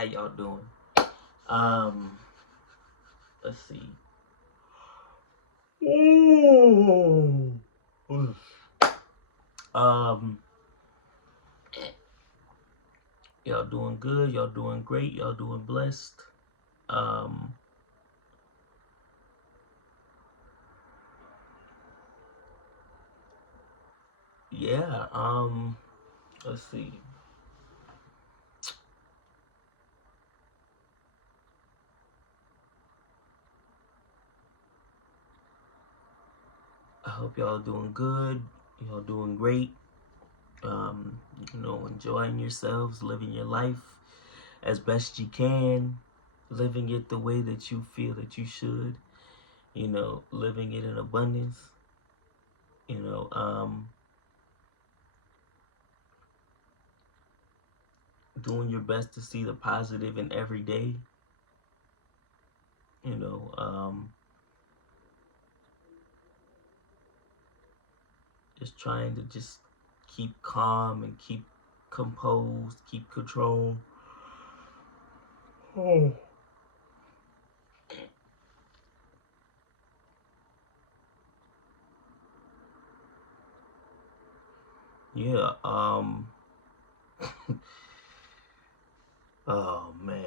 How y'all doing? Let's see. Um, y'all doing good? Y'all doing great? Y'all doing blessed? Um, yeah. Let's see. I hope y'all doing good. Y'all doing great. Enjoying yourselves, living your life as best you can, living it the way that you feel that you should. Living it in abundance. You know, um, Doing your best to see the positive in every day. You know, um, just trying to just keep calm and keep composed, keep control. Oh. Yeah, oh man.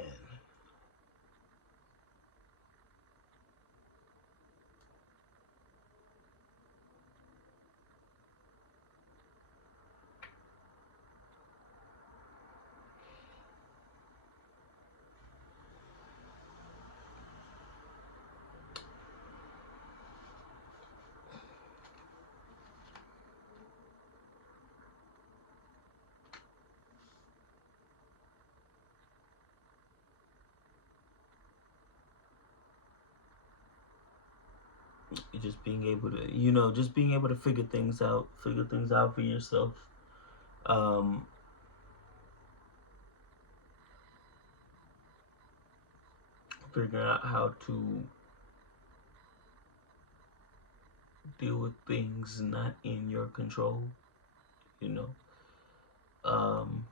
Just being able to, just being able to figure things out for yourself. Um, Figuring out how to deal with things not in your control, you know. Um,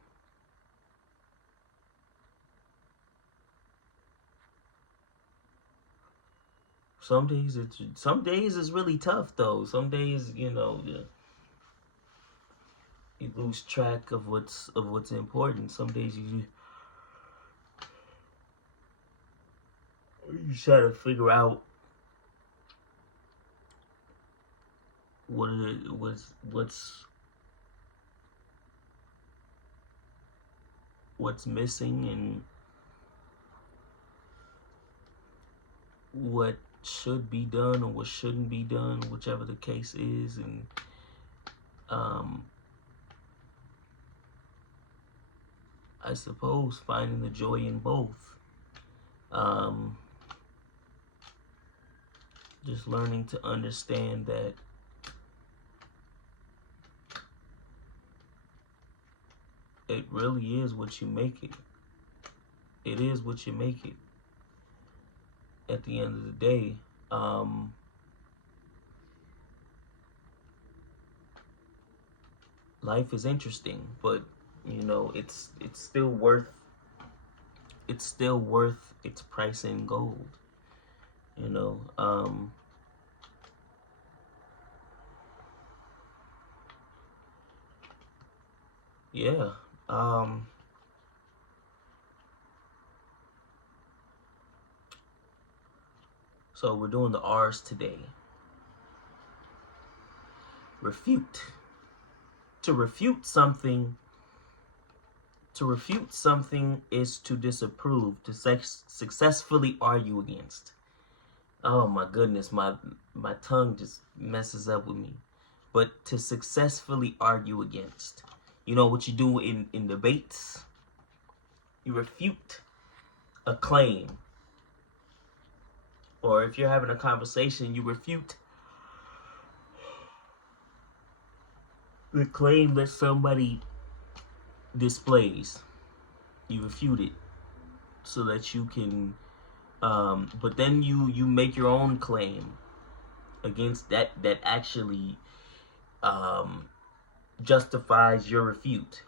some days it's really tough though. Some days, you lose track of what's important. Some days you try to figure out what it was what's missing and what should be done or what shouldn't be done, whichever the case is, and um, I suppose finding the joy in both. Um, just learning to understand that it really is what you make it. It is what you make it. At the end of the day, life is interesting, but it's still worth its price in gold. You know, yeah. Um, so we're doing the R's today. Refute. To refute something is to disapprove, to successfully argue against. Oh my goodness, my tongue just messes up with me. But to successfully argue against. You know what you do in debates? You refute a claim. Or if you're having a conversation, you refute the claim that somebody displays. You refute it so that you can but then you make your own claim against that actually um, justifies your refute.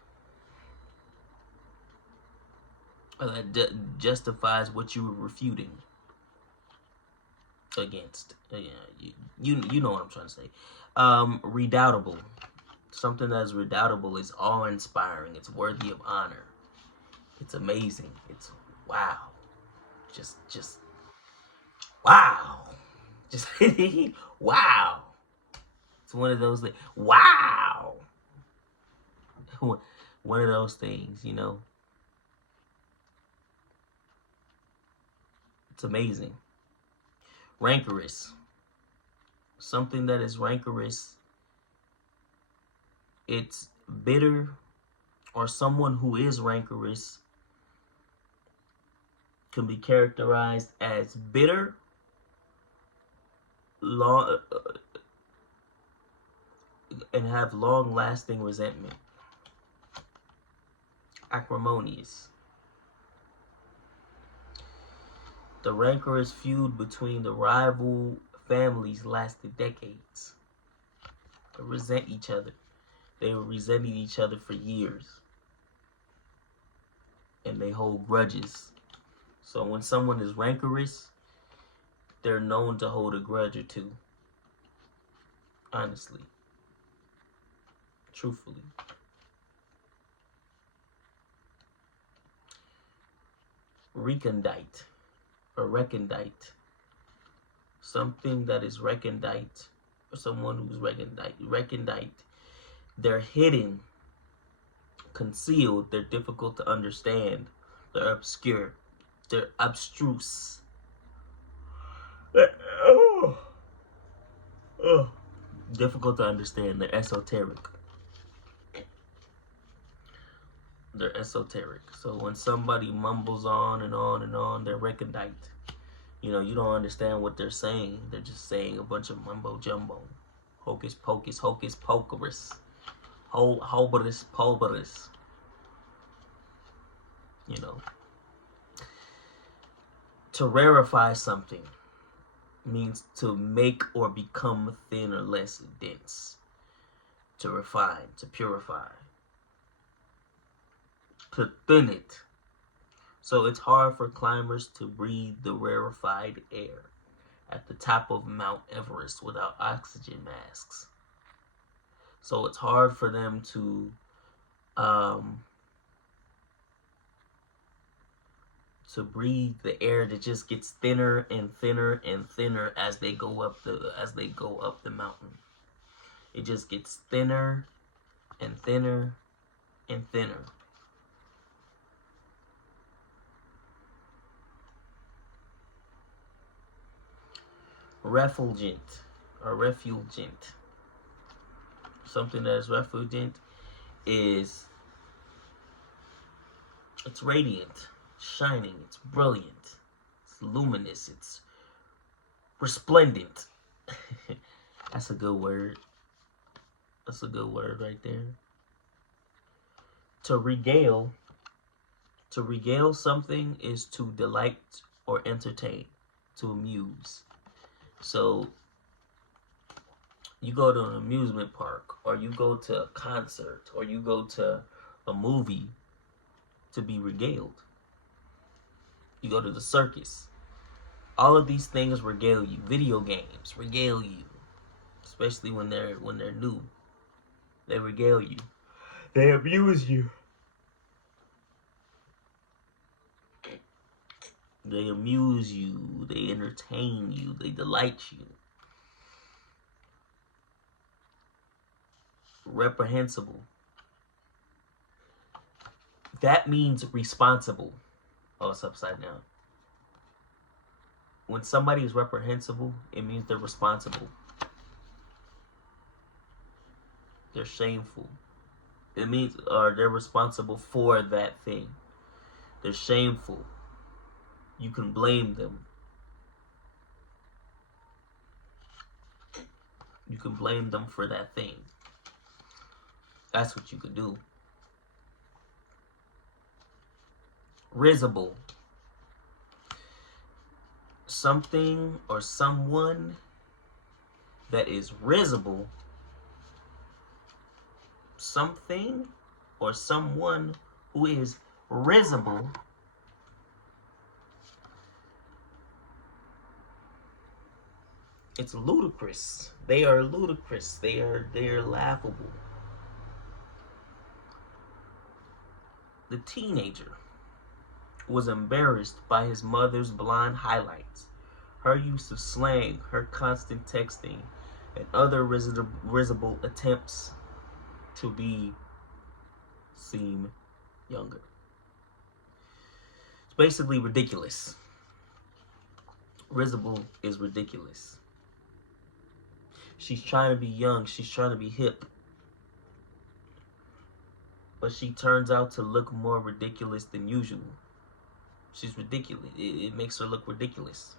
that justifies what you were refuting against. Yeah, you know what I'm trying to say. Redoubtable. Something that is redoubtable is awe-inspiring. It's worthy of honor. It's amazing. It's wow. Just wow. Just wow. It's one of those things. Wow. One of those things, you know. It's amazing. Rancorous. Something that is rancorous. It's bitter, or someone who is rancorous can be characterized as bitter, long, and have long-lasting resentment. Acrimonious. The rancorous feud between the rival families lasted decades. They resent each other. They were resenting each other for years. And they hold grudges. So when someone is rancorous, they're known to hold a grudge or two. Honestly. Truthfully. Recondite or recondite. Something that is recondite, or someone who's recondite. They're hidden, concealed, they're difficult to understand, they're obscure, they're abstruse. Difficult to understand, they're esoteric. They're esoteric. So when somebody mumbles on and on and on, they're recondite. You know, you don't understand what they're saying. They're just saying a bunch of mumbo jumbo. Hocus pocus, hocus pocus. Hoberis pulveris. You know. To rarefy something means to make or become thin or less dense. To refine, to purify. To thin it. So it's hard for climbers to breathe the rarefied air at the top of Mount Everest without oxygen masks. So it's hard for them to breathe the air that just gets thinner and thinner and thinner as they go up the mountain. It just gets thinner and thinner and thinner. Refulgent or refulgent. Something that is refulgent is it's radiant, shining, it's brilliant, it's luminous, it's resplendent. That's a good word. That's a good word right there. To regale something is to delight or entertain, to amuse. So you go to an amusement park, or you go to a concert, or you go to a movie to be regaled. You go to the circus. All of these things regale you. Video games regale you, especially when they're new. They regale you. They amuse you. They amuse you. They entertain you. They delight you. Reprehensible. That means responsible. Oh, it's upside down. When somebody is reprehensible, it means they're responsible. They're shameful. It means, or they're responsible for that thing. They're shameful. You can blame them. You can blame them for that thing. That's what you could do. Risible. Something or someone that is risible. Something or someone who is risible It's ludicrous. They are ludicrous. They are laughable. The teenager was embarrassed by his mother's blind highlights, her use of slang, her constant texting, and other risible attempts to seem younger. It's basically ridiculous. Risible is ridiculous. She's trying to be young. She's trying to be hip. But she turns out to look more ridiculous than usual. She's ridiculous. It makes her look ridiculous.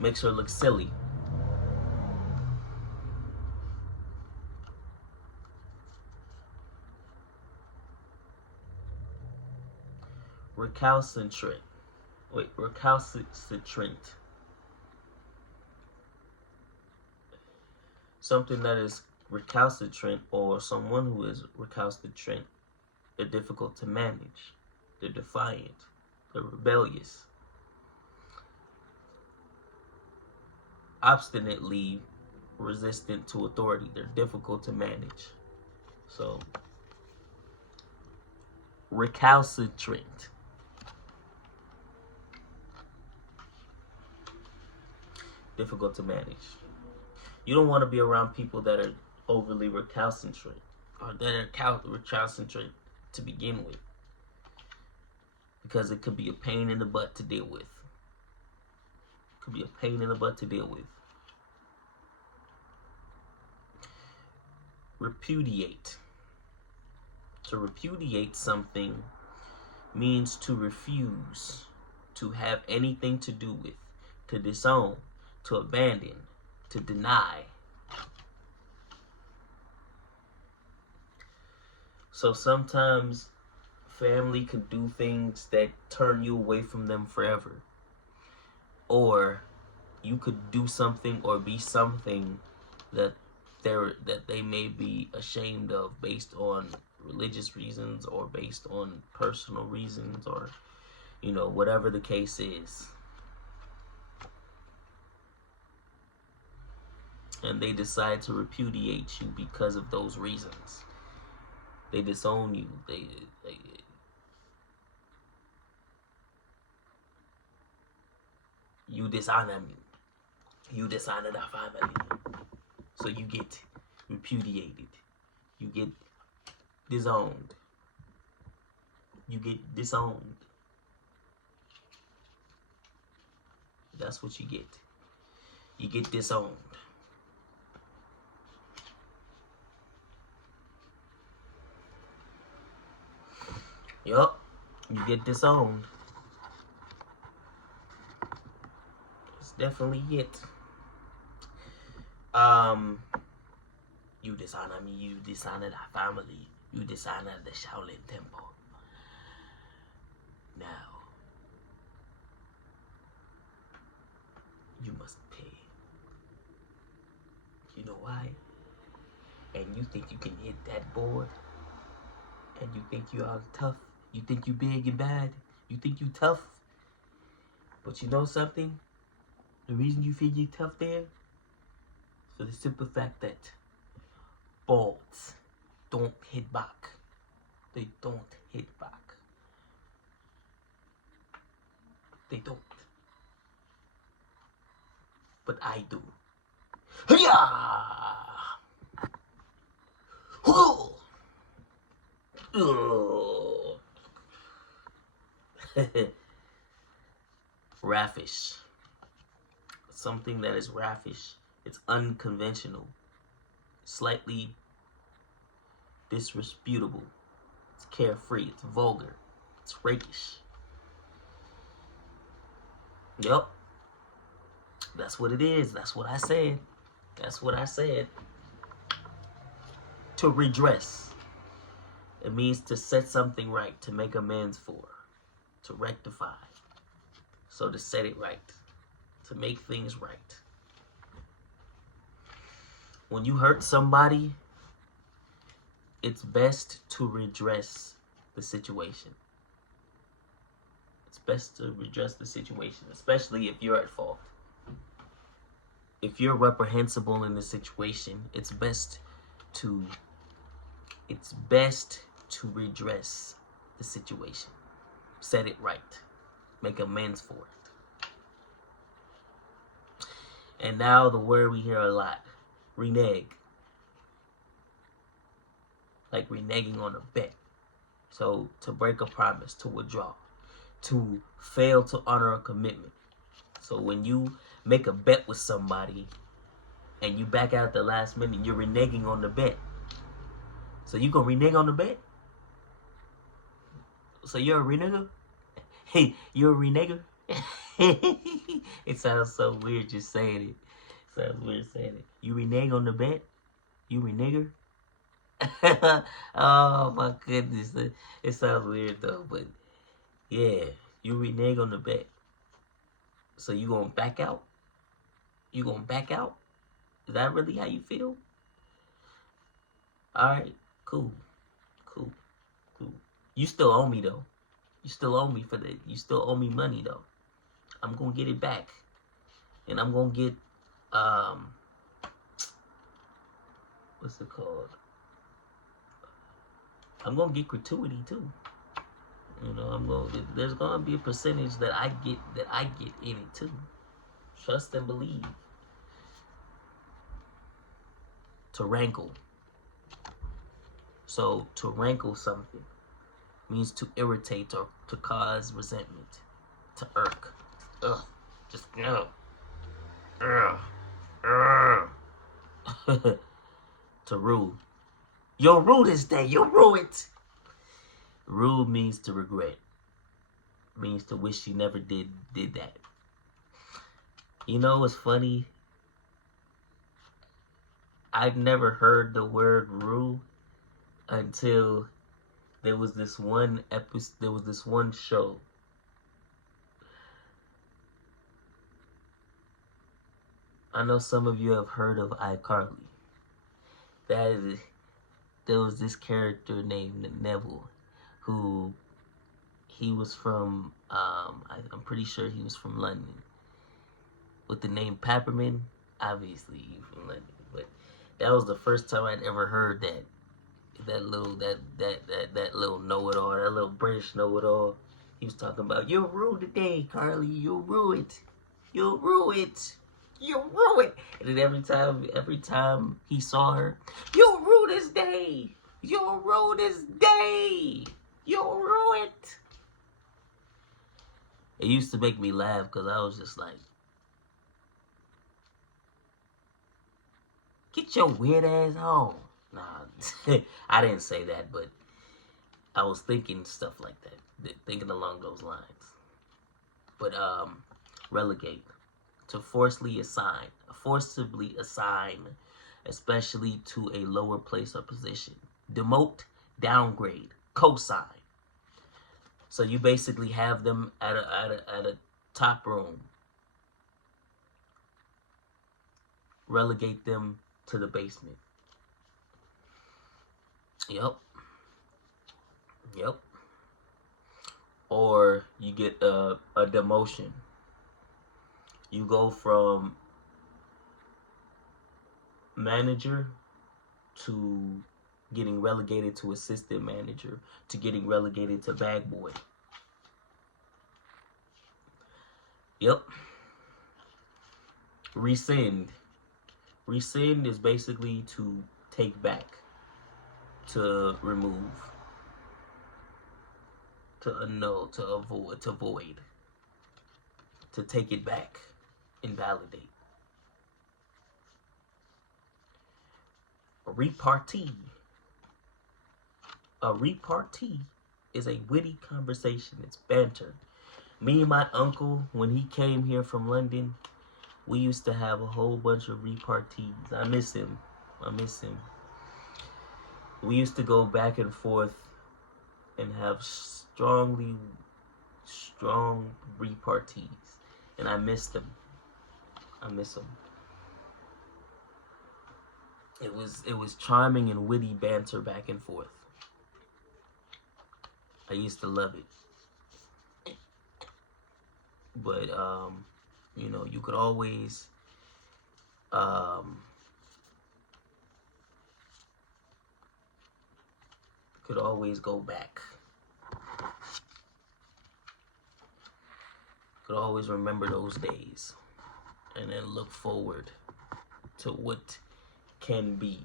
Makes her look silly. Recalcitrant. Recalcitrant. Something that is recalcitrant, or someone who is recalcitrant, they're difficult to manage. They're defiant. They're rebellious. Obstinately resistant to authority. They're difficult to manage. So, recalcitrant. Difficult to manage. You don't want to be around people that are overly recalcitrant, or that are recalcitrant to begin with, because it could be a pain in the butt to deal with. It could be a pain in the butt to deal with. Repudiate. To repudiate something means to refuse, to have anything to do with, to disown, to abandon, to deny. So sometimes family could do things that turn you away from them forever. Or you could do something or be something that they may be ashamed of based on religious reasons, or based on personal reasons, or whatever the case is. And they decide to repudiate you because of those reasons. They disown you. You dishonor me. You dishonor the family. So you get repudiated. You get disowned. You get disowned. That's what you get. You get disowned. Yup, you get disowned. It's definitely it. You dishonor me, you dishonor the family, you dishonor the Shaolin Temple. Now, you must pay. You know why? And you think you can hit that board? And you think you are tough? You think you big and bad? You think you tough? But you know something? The reason you feel you tough there is for the simple fact that balls don't hit back. They don't hit back. They don't. But I do. Hiya! Raffish. Something that is raffish. It's unconventional. Slightly disreputable. It's carefree. It's vulgar. It's rakish. Yup. That's what it is. That's what I said. That's what I said. To redress. It means to set something right, to make amends for, to rectify. So to set it right, to make things right. When you hurt somebody, it's best to redress the situation. It's best to redress the situation, especially if you're at fault. If you're reprehensible in the situation, it's best to redress the situation. Set it right. Make amends for it. And now the word we hear a lot, renege. Like reneging on a bet. So to break a promise, to withdraw, to fail to honor a commitment. So when you make a bet with somebody and you back out at the last minute, you're reneging on the bet. So you gonna renege on the bet? So you're a reneger? Hey, you're a reneger? It sounds so weird just saying it. Sounds weird saying it. You renege on the bet? You reneger? Oh my goodness. It sounds weird though, but yeah, you renege on the bet. So you gonna back out? You gonna back out? Is that really how you feel? Alright, cool. Cool. You still owe me though. You still owe me for that. You still owe me money though. I'm gonna get it back. And I'm gonna get what's it called? I'm gonna get gratuity too. You know, there's gonna be a percentage that I get in it too. Trust and believe. To rankle. So to rankle something means to irritate or to cause resentment. To irk. Ugh. Just no. To rue. You'll rue this day. You'll rue it. Rue means to regret. Means to wish you never did that. You know what's funny? I've never heard the word rue until there was this one episode. There was this one show. I know some of you have heard of iCarly. There was this character named Neville, who he was from. I'm pretty sure he was from London. With the name Peppermint, obviously he's from London. But that was the first time I'd ever heard that little know-it-all, that little British know-it-all. He was talking about, you'll rue the day, Carly. You'll rue it. You'll rue it. You'll rue it. And then every time he saw her, you'll rue this day. You'll rue this day. You'll rue it. It used to make me laugh because I was just like, get your weird ass home. Nah, I didn't say that, but I was thinking stuff like that, thinking along those lines. But relegate, to forcibly assign, especially to a lower place or position. Demote, downgrade, cosign. So you basically have them at a top room. Relegate them to the basement. Yep. Or you get a demotion. You go from manager to getting relegated to assistant manager to getting relegated to bag boy. Yep. Rescind. Rescind is basically to take back, to remove, to annul, to avoid, to void, to take it back, invalidate. A repartee. A repartee is a witty conversation. It's banter. Me and my uncle, when he came here from London, we used to have a whole bunch of repartees. I miss him. We used to go back and forth and have strong repartees. And I miss them. I miss them. It was charming and witty banter back and forth. I used to love it. but you know, you um, could always go back. Could always remember those days, and then look forward to what can be.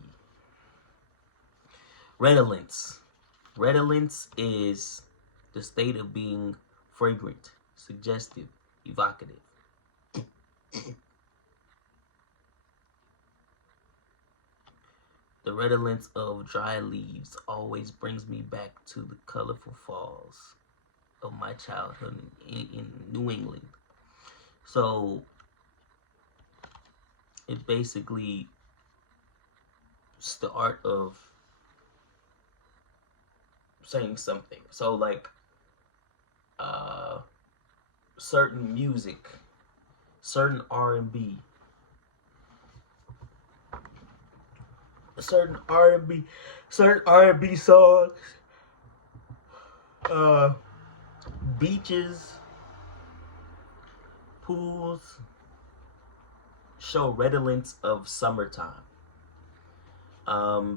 Redolence. Redolence is the state of being fragrant, suggestive, evocative. The redolence of dry leaves always brings me back to the colorful falls of my childhood in New England. So it basically is the art of saying something. So like certain music, certain R&B, certain R&B songs, beaches, pools show redolence of summertime.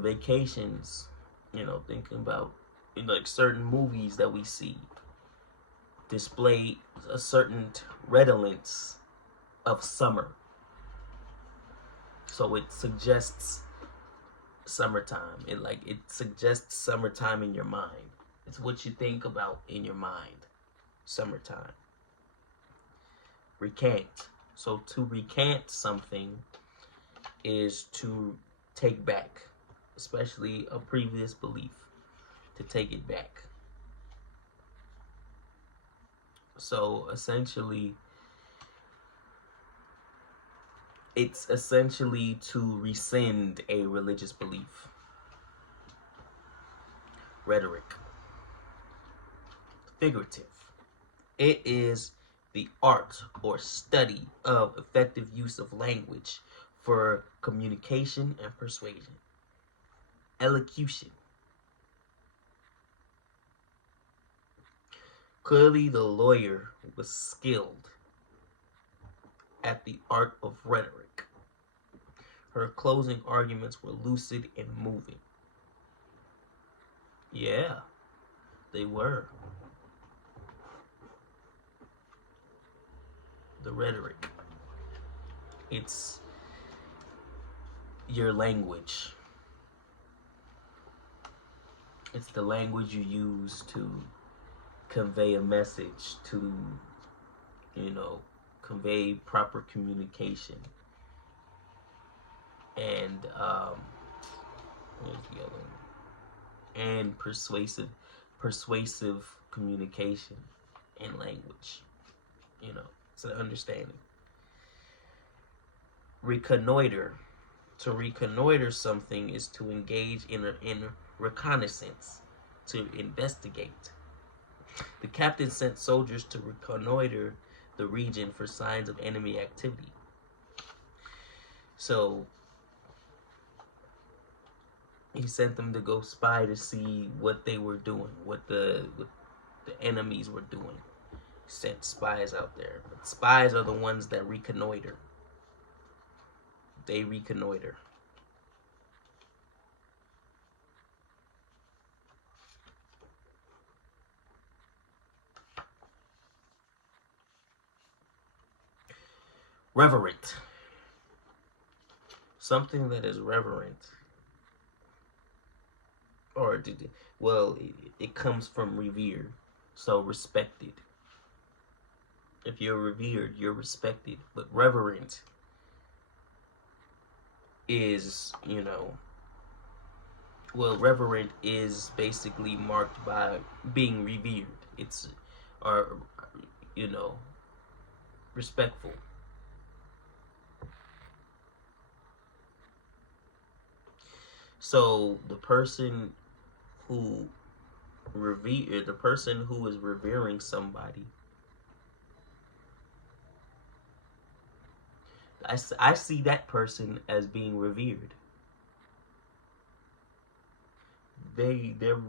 Vacations, you know, thinking about, you know, like certain movies that we see display a certain redolence of summer. So it suggests summertime. It suggests summertime in your mind. It's what you think about in your mind. Summertime. Recant. So to recant something is to take back, especially a previous belief, to take it back. So essentially, it's essentially to rescind a religious belief. Rhetoric. Figurative. It is the art or study of effective use of language for communication and persuasion. Elocution. Clearly, the lawyer was skilled at the art of rhetoric. Her closing arguments were lucid and moving. Yeah, they were. The rhetoric. It's your language. It's the language you use to convey a message, to, you know, convey proper communication. And where's the other one? And persuasive communication and language. You know, it's an understanding. Reconnoiter. To reconnoiter something is to engage in reconnaissance, to investigate. The captain sent soldiers to reconnoiter the region for signs of enemy activity. So he sent them to go spy to see what they were doing, what the enemies were doing. Sent spies out there. But spies are the ones that reconnoiter. They reconnoiter. Reverent. Something that is reverent. Or, well, it comes from revered. So respected. If you're revered, you're respected. But reverent is, you know, well, reverent is basically marked by being revered. It's, or, you know, respectful. So the person who the person who is revering somebody, I see that person as being revered. They're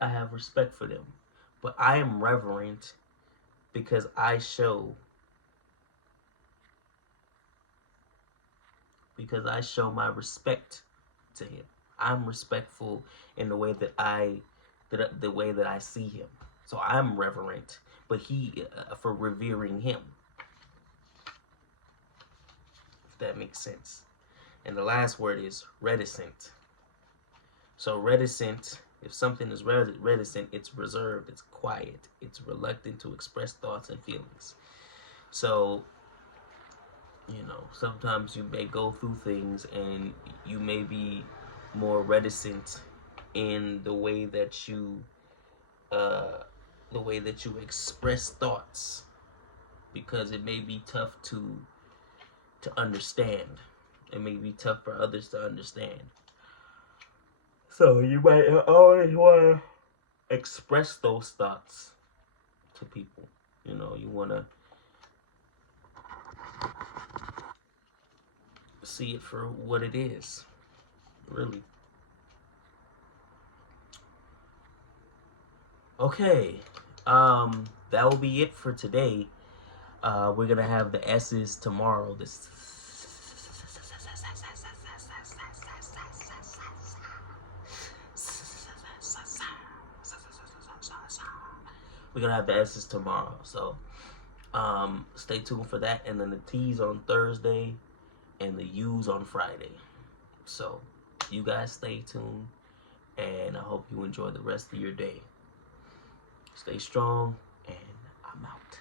I have respect for them, but I am reverent because I show my respect to him. I'm respectful in the way that the way that I see him. So I'm reverent, but he for revering him. If that makes sense. And the last word is reticent. So reticent, if something is reticent, it's reserved, it's quiet, it's reluctant to express thoughts and feelings. So, sometimes you may go through things and you may be more reticent in the way that you express thoughts, because it may be tough to understand. It may be tough for others to understand. So you might always want to express those thoughts to people. You want to see it for what it is, really. Okay, that will be it for today. We're gonna have the S's tomorrow. We're gonna have the S's tomorrow, so stay tuned for that. And then the T's on Thursday, and the U's on Friday. So you guys stay tuned, and I hope you enjoy the rest of your day. Stay strong, and I'm out.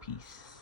Peace.